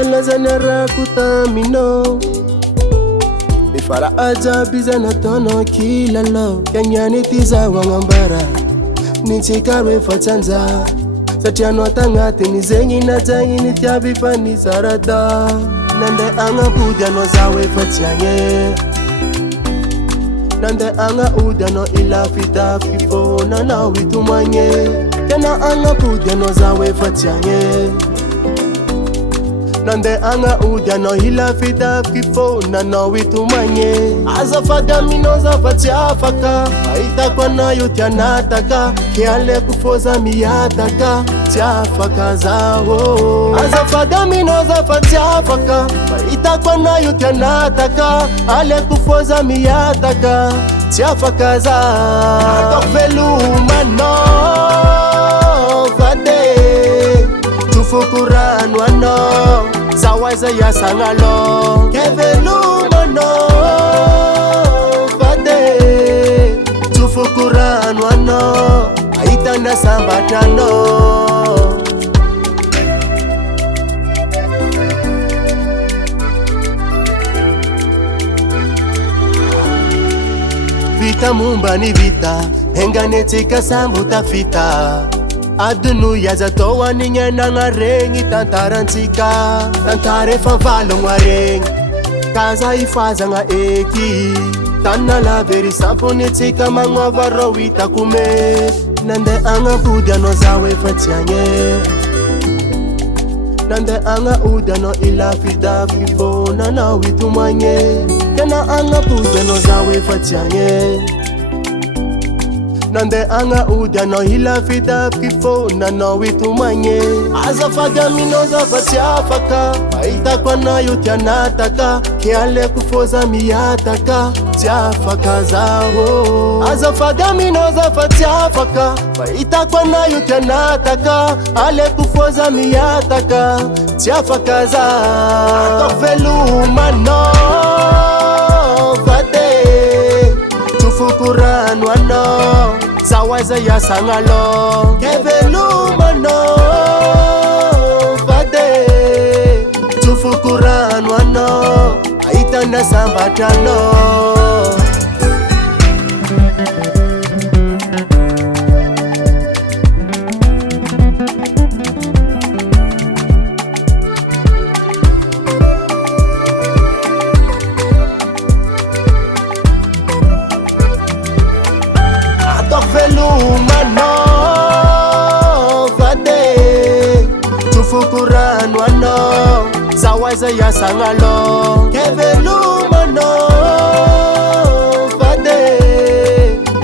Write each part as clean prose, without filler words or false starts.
ela zanarakuta mino Ifara ajabi zanatono kilalo Kenyani tiza wangambara Nichikarwe fachanza Satiano tangati nizengi na tangi nitiabi pani sarada Nande anga pudia no zawe fachanye Nande anga udia no ila fita fifo na na witumanye Kena anga pudia no zawe fachanye Nande anga udia no ila fita fifo na na witumanye Azafaga minoza fatiafaka Aita kwa na yutia nataka Kiale kufoza miyataka Tiafaka zao Azafaga minoza fatiafaka Aita kwa na yutia nataka Ale kufoza miyataka Tiafaka zao Atokvelu mano Vade Tufukuran wano Zawaza ya sangalo Kevelu mano Vade Tufukuran wano Aitanda sambatano Vita mumba ni vita Henganetika sambuta fita Adunu yaza towa ninye nanga rengi tantarantika Tantare fanfalo nga rengi Kaza ifaza nga eki Tana la veri sampo netika mangova rowita kume Nande anga pudia no zawe fatianye Nande anga udia no ila fida fifo na na witumanye Kena anga pudia no zawe fatianye Nande anga udia no ila fida fifo na na witumanye Azafaga minoza fatiafaka Aita kwa na yutia nataka Kiale kufoza miyataka Tiafaka zao Azafaga minoza fatiafaka Aita kwa na yutia nataka Ale kufoza miyataka Tiafaka zao Atokvelu mano Vade Tufukuran wano Zawaza ya sangalo Kevelu mano Vade Tufukuran wano Aitanda sambatano Mano Vade Tufukuran wano Zawaza ya sangalo Kevelu mano Vade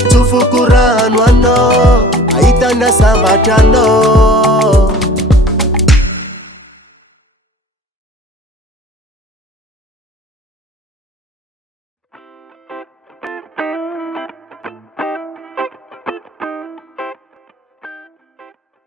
Tufukuran wano Aitanda sambatano